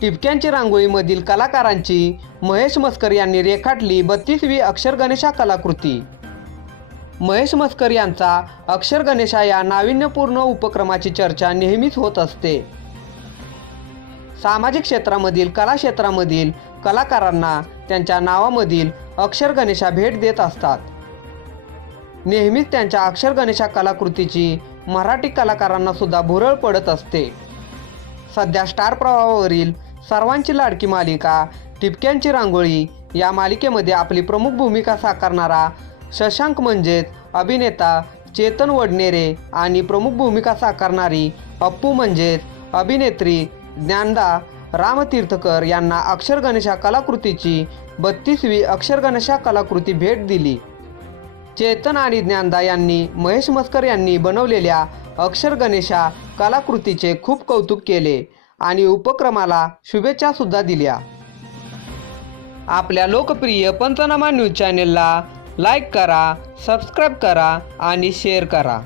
टिपक्यांची रांगोळीमधील कलाकारांची महेश मस्कर यांनी रेखाटली बत्तीसवी अक्षर गणेशा कलाकृती. महेश मस्कर यांचा अक्षर गणेशा या नाविन्यपूर्ण उपक्रमाची चर्चा नेहमीच होत असते. सामाजिक क्षेत्रामधील कला क्षेत्रामधील कलाकारांना त्यांच्या नावामधील अक्षर गणेशा भेट देत असतात. नेहमीच त्यांच्या अक्षर गणेशा कलाकृतीची मराठी कलाकारांना सुद्धा भुरळ पडत असते. सध्या स्टार प्रवाहावरील सर्वांची लाडकी मालिका टिपक्यांची रांगोळी या मालिकेमध्ये आपली प्रमुख भूमिका साकारणारा शशांक म्हणजेच अभिनेता चेतन वडनेरे आणि प्रमुख भूमिका साकारणारी अप्पू म्हणजेच अभिनेत्री ज्ञानदा रामतीर्थकर यांना अक्षरगणेशा कलाकृतीची बत्तीसवी अक्षरगणेशा कलाकृती भेट दिली. चेतन आणि ज्ञानदा यांनी महेश मस्कर यांनी बनवलेल्या अक्षरगणेशा कलाकृतीचे खूप कौतुक केले. आणि उपक्रमाला शुभेच्छा सुद्धा दिल्या. आपल्या लोकप्रिय पंचनामा न्यूज चॅनेलला लाईक करा सबस्क्राईब करा आणि शेअर करा.